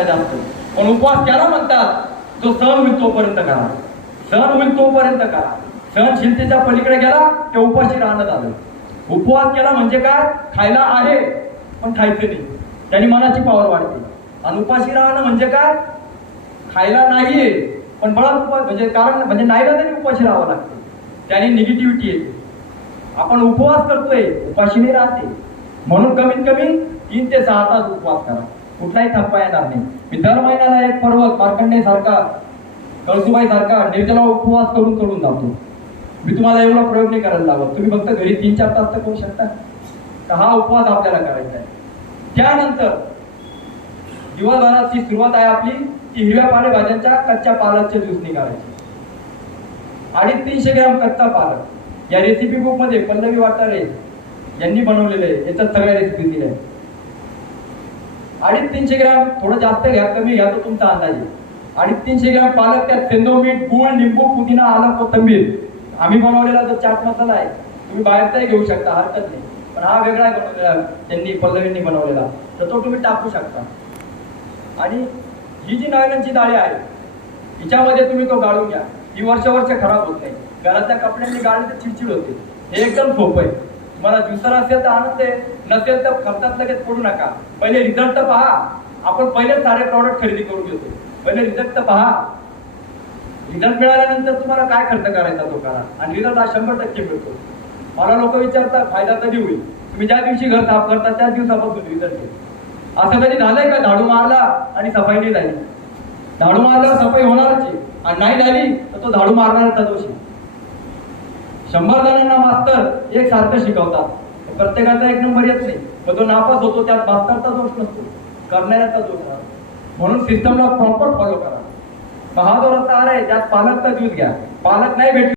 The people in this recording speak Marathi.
फायदा जास्त. पण उपवास त्याला म्हणतात जो सहन होईल तोपर्यंत करा, सहन होईल तोपर्यंत करा. सहनशीलतेच्या पलीकडे गेला ते उपाशी राहणं झालं. उपवास केला म्हणजे काय, खायला आहे पण खायचं नाही, त्याने मनाची पावर वाढते. आणि उपाशी राहणं म्हणजे काय, खायला नाहीये पण बळात उपवास म्हणजे कारण म्हणजे नाईलाजाने उपाशी राहावं लागतं, त्याने निगेटिव्हिटी येते. आपण उपवास करतोय, उपाशी नाही राहते. म्हणून कमीत कमी 3 ते 6 तास उपवास करा, कुठलाही थकवा येणार नाही. मी दर महिन्याला एक पर्वत मार्कंडेय सारखा, कळसुबाई सारखा निर्जला उपवास करून जातो. मी तुम्हाला एवढा प्रयोग नाही करायला लावत, तुम्ही फक्त घरी 3-4 तास तर करू शकता. तर हा उपवास आपल्याला करायचा आहे. त्यानंतर दिवसभराची सुरुवात आहे आपली ती हिरव्या पालेभाज्यांच्या कच्च्या पालकचे ज्यूस निघालायचे. 350 ग्रॅम कच्चा पालक या रेसिपी बुक मध्ये पल्लवी वाटारे यांनी बनवलेले आहे, याच्यात सगळ्या रेसिपी दिल्या आहेत. 350 ग्रॅम, थोडं जास्त घ्या कमी घ्या तो तुमचा अंदाज आहे. 350 ग्रॅम पालक, त्यात सेंदव मीठ, गूळ, लिंबू, पुदिना, आलं, कोथिंबीर. आम्ही बनवलेला जो चाट मसाला आहे तुम्ही बाहेरचाही घेऊ शकता, हरकत नाही, पण हा वेगळा बनवलेला त्यांनी पल्लवींनी बनवलेला, तर तो तुम्ही टाकू शकता. आणि ही जी नायलॉनची डाळी आहे हिच्यामध्ये तुम्ही तो गाळून घ्या. ही वर्ष खराब होत नाही, घरातल्या कपड्यांनी गाळली तर चिडचिड होते. हे एकदम सोपं आहे. तुम्हाला ज्युसर असेल तर आनंद आहे, नसेल तर खर्चात लगेच पडू नका. पहिले रिझल्ट तर पहा. आपण पहिले सारे प्रॉडक्ट खरेदी करून घेतो, पहिले रिझल्ट तर पहा. रिझल्ट मिळाल्यानंतर तुम्हाला काय खर्च करायचा तो करा, आणि रिझल्ट हा 100% मिळतो. मला लोक विचारतात फायदा कधी होईल. तुम्ही ज्या दिवशी घर साफ करता त्याच दिवसापासून रिझल्ट येईल. असं कधी झालंय का झाडू मारला आणि सफाई नाही झाली? झाडू मारल्यावर सफाई होणारच आहे, आणि नाही झाली तर तो झाडू मारणाऱ्याचा दोष आहे. 100 जणांना मास्तर एक सारखं शिकवतात, प्रत्येकाचा 1 नंबर येत नाही, पण तो नापास होतो. त्यात मास्तरचा दोष नसतो, करणाऱ्याचा दोष आहे. म्हणून सिस्टमला प्रॉपर फॉलो करा. हा जो रस्ता आहे त्यात पालकचा ज्यूस घ्या. पालक नाही भेटला